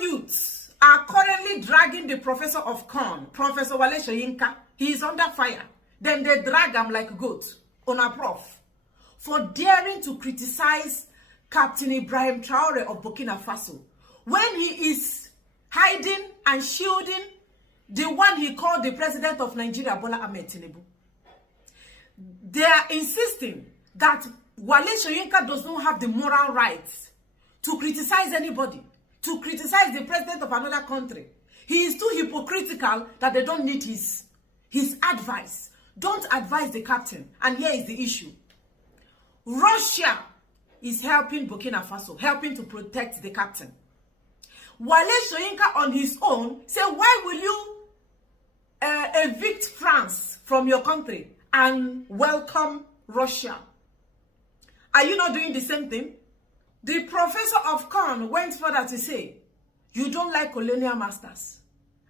African youths are currently dragging the professor of corn, Professor Wole Soyinka. He is under fire. Then they drag him like goat on a prof for daring to criticize Captine Ibrahim Traore of Burkina Faso when he is hiding and shielding the one he called the president of Nigeria, Bola Ahmed Tinubu. They are insisting that Wole Soyinka does not have the moral rights to criticize anybody, to criticize the president of another country. He is too hypocritical that they don't need his advice. Don't advise the captain. And here is the issue. Russia is helping Burkina Faso, helping to protect the captain. Wole Soyinka on his own say, why will you evict France from your country and welcome Russia? Are you not doing the same thing? The professor of corn went further to say, you don't like colonial masters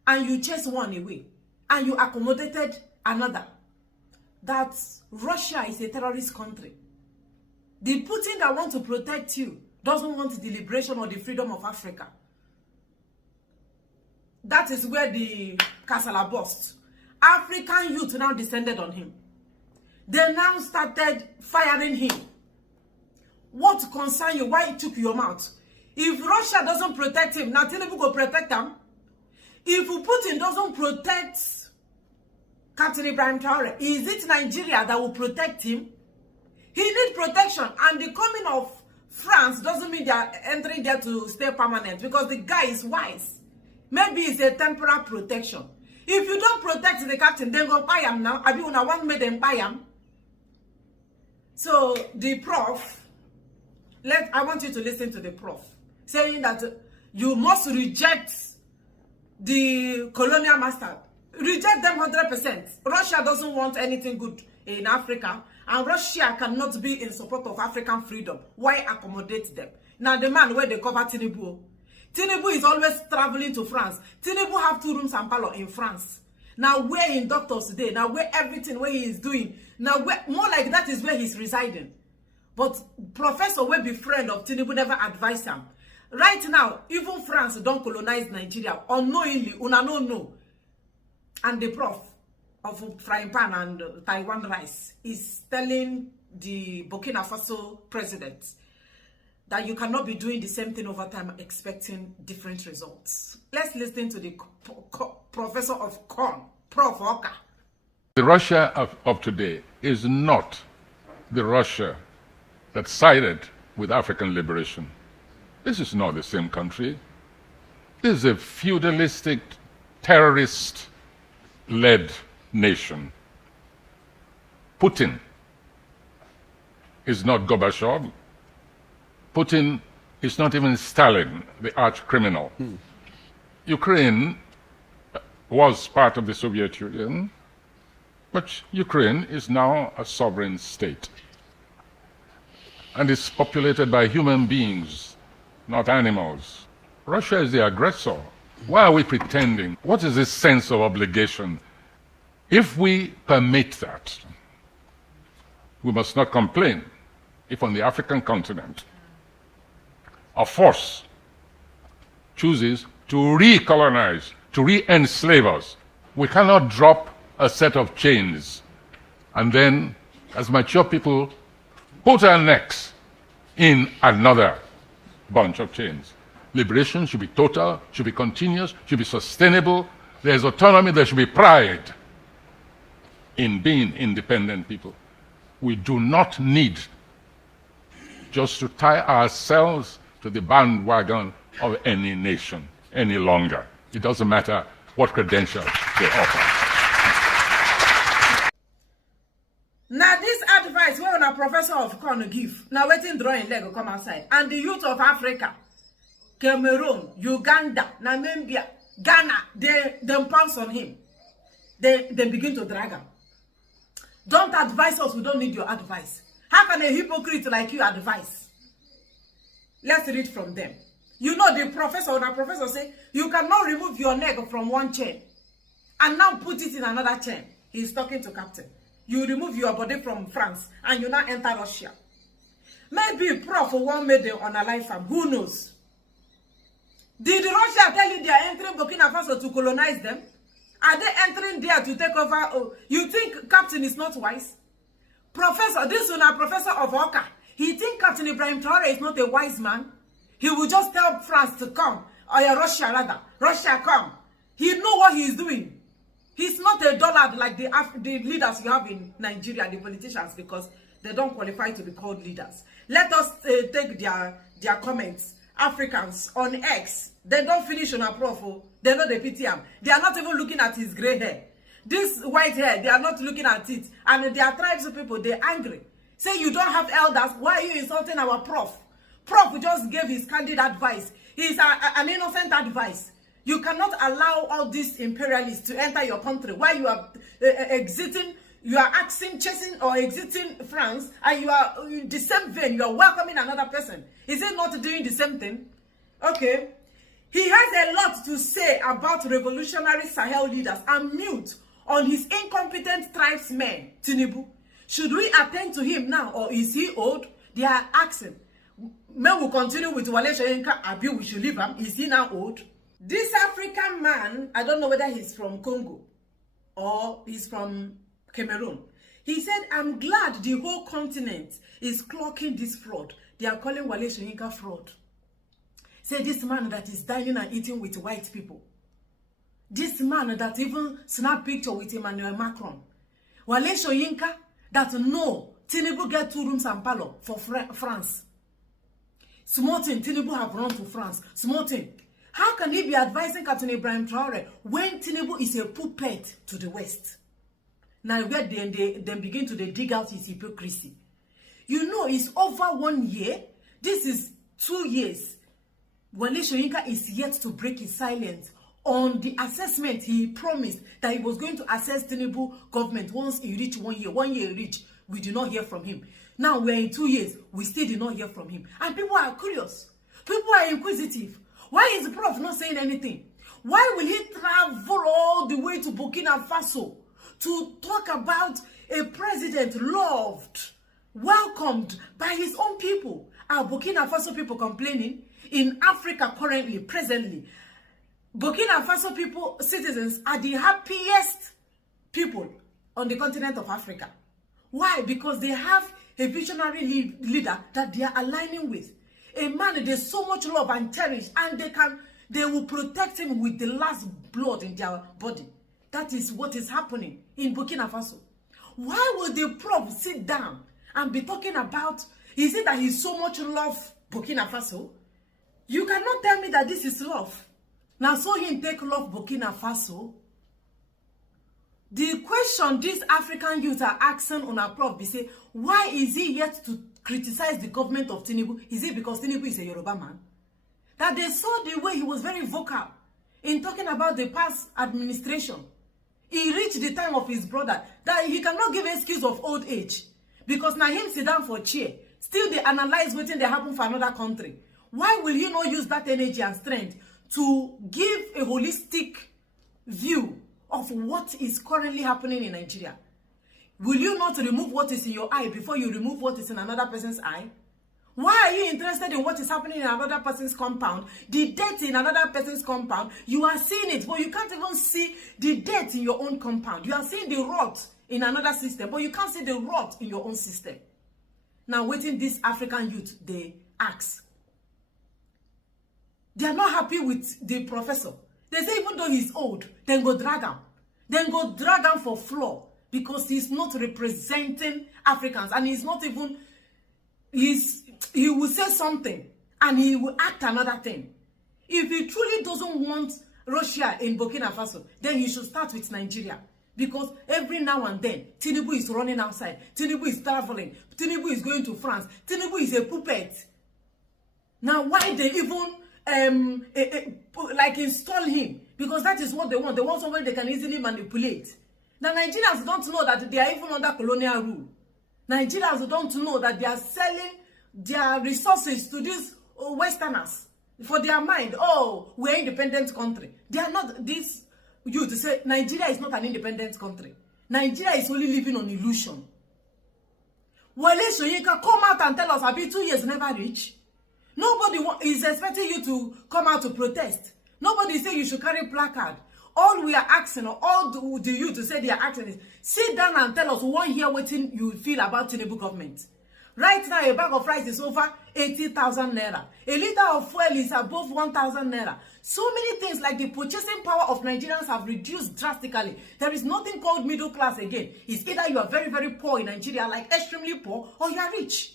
and you chase one away and you accommodated another. That Russia is a terrorist country. The Putin that wants to protect you doesn't want the liberation or the freedom of Africa. That is where the Kasala burst. African youth now descended on him. They now started firing him. What concern you? Why it took your mouth? If Russia doesn't protect him, now Tinubu will protect him. If Putin doesn't protect Captain Ibrahim Traore, is it Nigeria that will protect him? He needs protection, and the coming of France doesn't mean they are entering there to stay permanent, because the guy is wise. Maybe it's a temporary protection. If you don't protect the captain, then go buy him now. I mean, I want made them buy him. So the prof, I want you to listen to the prof saying that you must reject the colonial master. Reject them 100%. Russia doesn't want anything good in Africa, and Russia cannot be in support of African freedom. Why accommodate them? Now the man where they cover Tinubu. Tinubu is always traveling to France. Tinubu have 2 rooms and parlor in France. Now where in doctors today, now where everything where he is doing, now where more like that is where he's residing. But Professor will be friend of Tinubu, never advised him. Right now, even France don't colonize Nigeria unknowingly, una no know. And the prof of frying pan and Taiwan rice is telling the Burkina Faso president that you cannot be doing the same thing over time expecting different results. Let's listen to the professor of corn, Prof. Oka. The Russia of today is not the Russia that sided with African liberation. This is not the same country. This is a feudalistic, terrorist-led nation. Putin is not Gorbachev. Putin is not even Stalin, the arch criminal. Ukraine was part of the Soviet Union, but Ukraine is now a sovereign state. And it's populated by human beings, not animals. Russia is the aggressor. Why are we pretending? What is this sense of obligation? If we permit that, we must not complain if on the African continent a force chooses to recolonize, to re-enslave us. We cannot drop a set of chains and then, as mature people, put our necks in another bunch of chains. Liberation should be total, should be continuous, should be sustainable. There's autonomy, there should be pride in being independent people. We do not need just to tie ourselves to the bandwagon of any nation any longer. It doesn't matter what credentials they offer. Now this advice when a professor of corn give, now waiting drawing leg will come outside. And the youth of Africa, Cameroon, Uganda, Namibia, Ghana, they pounce on him. They begin to drag him. Don't advise us, we don't need your advice. How can a hypocrite like you advise? Let's read from them. You know the professor, when a professor say, you cannot remove your neck from one chain and now put it in another chain. He's talking to Captain. You remove your body from France and you now enter Russia. Maybe Prof won't make them on a life farm. Who knows? Did Russia tell you they are entering Burkina Faso to colonize them? Are they entering there to take over? Oh, you think Captain is not wise? Professor, this one a professor of Oka. He think Captain Ibrahim Traore is not a wise man. He will just tell France to come. Or Russia rather. Russia come. He know what he is doing. He's not a dullard like the leaders you have in Nigeria, the politicians, because they don't qualify to be called leaders. Let us take their comments. Africans on X, they don't finish on a prof. They know the PTM. They are not even looking at his gray hair. This white hair, they are not looking at it. And they are tribes of people, they're angry. Say you don't have elders, why are you insulting our prof? Prof just gave his candid advice. He's an innocent advice. You cannot allow all these imperialists to enter your country while you are exiting, you are chasing or exiting France, and you are in the same vein, you are welcoming another person. Is it not doing the same thing? Okay. He has a lot to say about revolutionary Sahel leaders and mute on his incompetent tribesmen, Tinubu. Should we attend to him now, or is he old? They are asking. May we continue with Wole Soyinka, Abi we should leave him? Is he now old? This African man, I don't know whether he's from Congo or he's from Cameroon. He said, I'm glad the whole continent is clocking this fraud. They are calling Wole Soyinka fraud. Say this man that is dining and eating with white people. This man that even snap picture with Emmanuel Macron. Wole Soyinka that no, Tinubu get 2 rooms and parlor for France. Smarting, Tinubu have run to France. Smarting. How can he be advising Captain Ibrahim Traore when Tinubu is a puppet to the West? Now where they begin to dig out his hypocrisy. You know, it's over 1 year. This is 2 years. Wole Soyinka is yet to break his silence on the assessment he promised that he was going to assess Tinubu government once he reached 1 year. 1 year reach, we do not hear from him. Now we're in 2 years, we still did not hear from him. And people are curious. People are inquisitive. Why is the prof not saying anything? Why will he travel all the way to Burkina Faso to talk about a president loved, welcomed by his own people? Are Burkina Faso people complaining? In Africa currently, presently, Burkina Faso people, citizens, are the happiest people on the continent of Africa. Why? Because they have a visionary leader that they are aligning with. A man they so much love and cherish, and they will protect him with the last blood in their body. That is what is happening in Burkina Faso. Why would the prof sit down and be talking about, is it that he so much love Burkina Faso? You cannot tell me that this is love. Now so him take love Burkina Faso. The question these African youth are asking on our prof, they say, why is he yet to criticize the government of Tinubu? Is it because Tinubu is a Yoruba man? That they saw the way he was very vocal in talking about the past administration. He reached the time of his brother that he cannot give excuse of old age. Because now him sit down for chair. Still they analyze what they happen for another country. Why will you not use that energy and strength to give a holistic view of what is currently happening in Nigeria? Will you not remove what is in your eye before you remove what is in another person's eye? Why are you interested in what is happening in another person's compound? The dirt in another person's compound, you are seeing it, but you can't even see the dirt in your own compound. You are seeing the rot in another system, but you can't see the rot in your own system. Now, waiting this African youth, they ask. They are not happy with the professor. They say even though he's old, then go drag him. Then go drag him for floor. Because he's not representing Africans, and he's not even, he will say something and he will act another thing. If he truly doesn't want Russia in Burkina Faso, then he should start with Nigeria. Because every now and then, Tinubu is running outside, Tinubu is traveling, Tinubu is going to France, Tinubu is a puppet. Now why they even like install him? Because that is what they want. They want someone they can easily manipulate. Now, Nigerians don't know that they are even under colonial rule. Nigerians don't know that they are selling their resources to these Westerners for their mind. Oh, we're an independent country. They are not this you to say Nigeria is not an independent country. Nigeria is only living on illusion. Wole Soyinka, come out and tell us, have been 2 years never reach? Nobody is expecting you to come out to protest. Nobody say you should carry placard. All we are asking, or all the youth to say they are asking is, sit down and tell us 1 year what you feel about Tinubu government. Right now, a bag of rice is over 80,000 naira. A liter of fuel is above 1,000 naira. So many things like the purchasing power of Nigerians have reduced drastically. There is nothing called middle class again. It's either you are very, very poor in Nigeria, like extremely poor, or you are rich.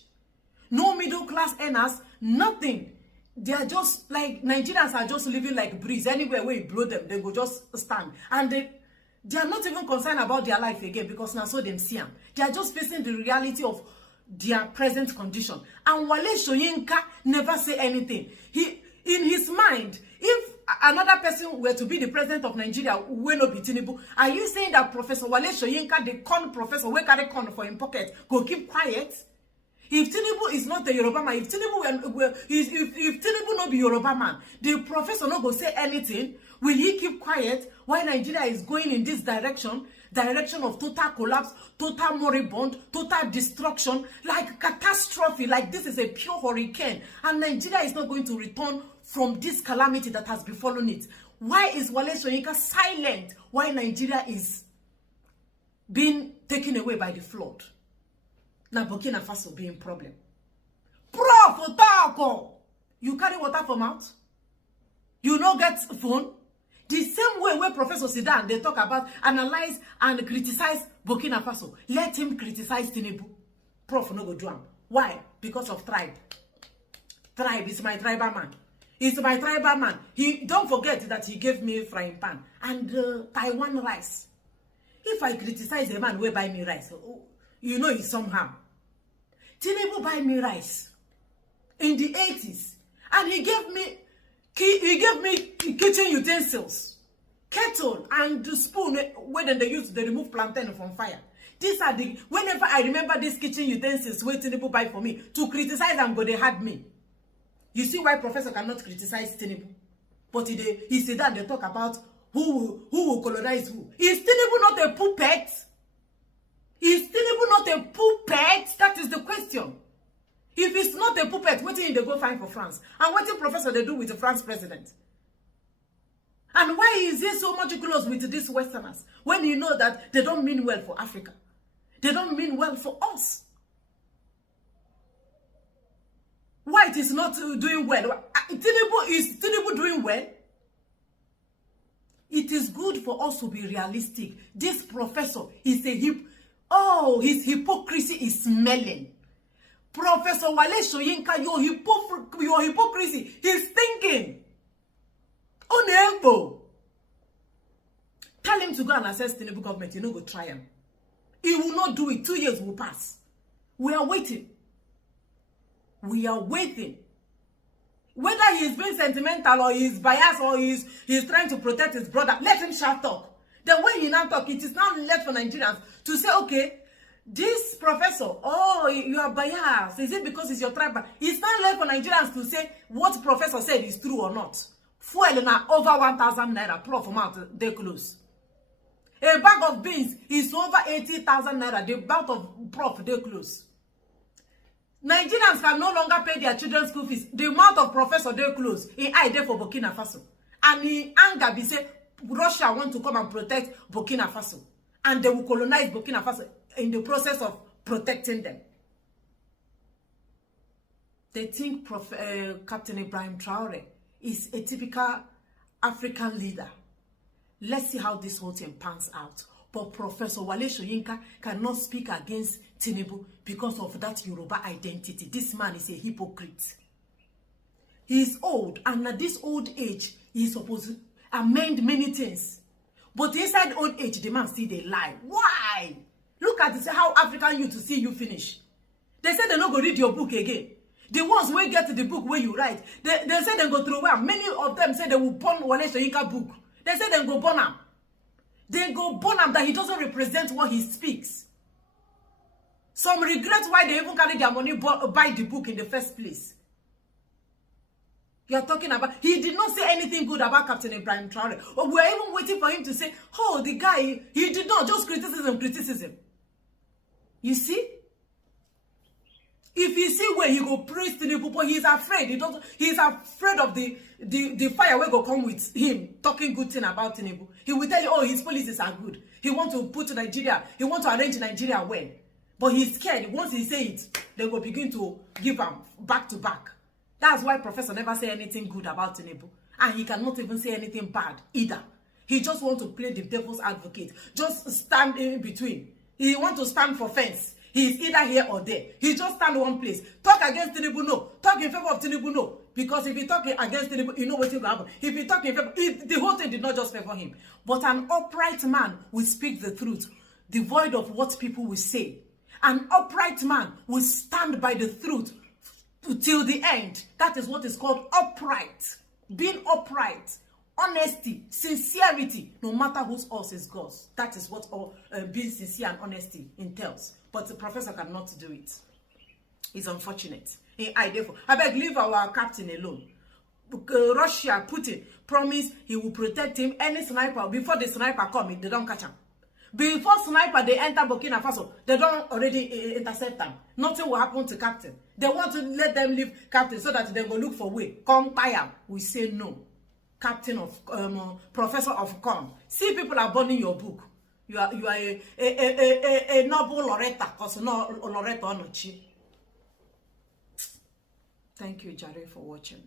No middle class earners, nothing. They are just like, Nigerians are just living like breeze. Anywhere where you blow them, they go just stand. And they are not even concerned about their life again, because now so them see them. They are just facing the reality of their present condition. And Wole Soyinka never say anything. He, in his mind, if another person were to be the president of Nigeria, will not be Tinubu, are you saying that Professor Wole Soyinka, the con professor, will carry con for him pocket, go keep quiet? If Tinubu is not a Yoruba man, if Tinubu not be Yoruba man, the professor not go say anything, will he keep quiet while Nigeria is going in this direction of total collapse, total moribund, total destruction, like catastrophe, like this is a pure hurricane, and Nigeria is not going to return from this calamity that has befallen it? Why is Wole Soyinka silent while Nigeria is being taken away by the flood? Now Burkina Faso being problem. Prof, Otako, you carry water from out? You no get phone? The same way where Professor Sidan, they talk about, analyze and criticize Burkina Faso. Let him criticize Tinubu. Prof no go do am. Why? Because of tribe. Tribe is my tribal man. He's my tribal man. Don't forget that he gave me frying pan and Taiwan rice. If I criticize a man, who buy me rice, you know it's somehow. Tinubu buy me rice in the 80s, and he gave me kitchen utensils, kettle and the spoon when they use to remove plantain from fire. These are the, whenever I remember these kitchen utensils where Tinubu buy for me to criticize them, but they had me. You see why Professor cannot criticize Tinubu, but he said that they talk about who will colonize who. Is Tinubu not a puppet? Is Tinubu not a puppet? That is the question. If it's not a puppet, what did they go find for France? And what did Professor they do with the France president? And why is he so much close with these Westerners when you know that they don't mean well for Africa? They don't mean well for us. Why it is not doing well? Is Tinubu doing well? It is good for us to be realistic. This professor is his hypocrisy is smelling. Professor Wole Soyinka, your hypocrisy is thinking. Unable. Tell him to go and assess Tinubu government. You know, go try him. He will not do it. 2 years will pass. We are waiting. We are waiting. Whether he is being sentimental or he is biased or he is trying to protect his brother, let him shut up. Then when he now talk, it is now left for Nigerians to say, okay, this professor, oh, you are biased. Is it because it's your tribe? It's not left for Nigerians to say what professor said is true or not. Fuel now over 1,000 naira. Prof amount they close. A bag of beans is over 80,000 naira. The bag of prof they close. Nigerians can no longer pay their children's school fees. The amount of professor they close. In I there for Burkina Faso. And in anger be say Russia want to come and protect Burkina Faso. And they will colonize Burkina Faso in the process of protecting them. They think Captine Ibrahim Traore is a typical African leader. Let's see how this whole thing pans out. But Professor Wole Soyinka cannot speak against Tinubu because of that Yoruba identity. This man is a hypocrite. He is old, and at this old age, he is supposed to amend many things. But inside old age, the man still they lie. Why? Look at this, how African youth to see you finish. They say they not go read your book again. The ones who get the book where you write, they say they go through where many of them say they will burn Wole Soyinka book. They say they go burn him. They go burn him that he doesn't represent what he speaks. Some regret why they even carry their money buy the book in the first place. You are talking about, he did not say anything good about Captine Ibrahim Traore. Or we are even waiting for him to say, oh, the guy, he did not, just criticism. You see? If he see where he go praise Tinubu, but he's afraid. He's afraid of the fire where go come with him talking good thing about Tinubu. He will tell you, oh, his policies are good. He want to put Nigeria, he want to arrange Nigeria well. But he's scared. Once he say it, they will begin to give him back to back. That's why Professor never say anything good about Tinubu. And he cannot even say anything bad either. He just want to play the devil's advocate. Just stand in between. He want to stand for fence. He's either here or there. He just stand one place. Talk against Tinubu, no. Talk in favor of Tinubu, no. Because if he talk against Tinubu, you know what will happen. If he talk in favor, the whole thing did not just favor him. But an upright man will speak the truth, devoid of what people will say. An upright man will stand by the truth till the end. That is what is called upright. Being upright. Honesty, sincerity, no matter whose horse is God's. That is what being sincere and honesty entails. But the professor cannot do it. It's unfortunate. I beg, leave our captain alone. Russia, Putin, promise he will protect him. Any sniper, before the sniper come, they don't catch him. Before sniper, they enter Burkina Faso, they don't already intercept them. Nothing will happen to captain. They want to let them leave captain so that they go look for way. Come buy him. We say no. Captain of professor of con. See, people are burning your book. You are a noble Loretta, because no Loretta on chi. Thank you, Jare, for watching.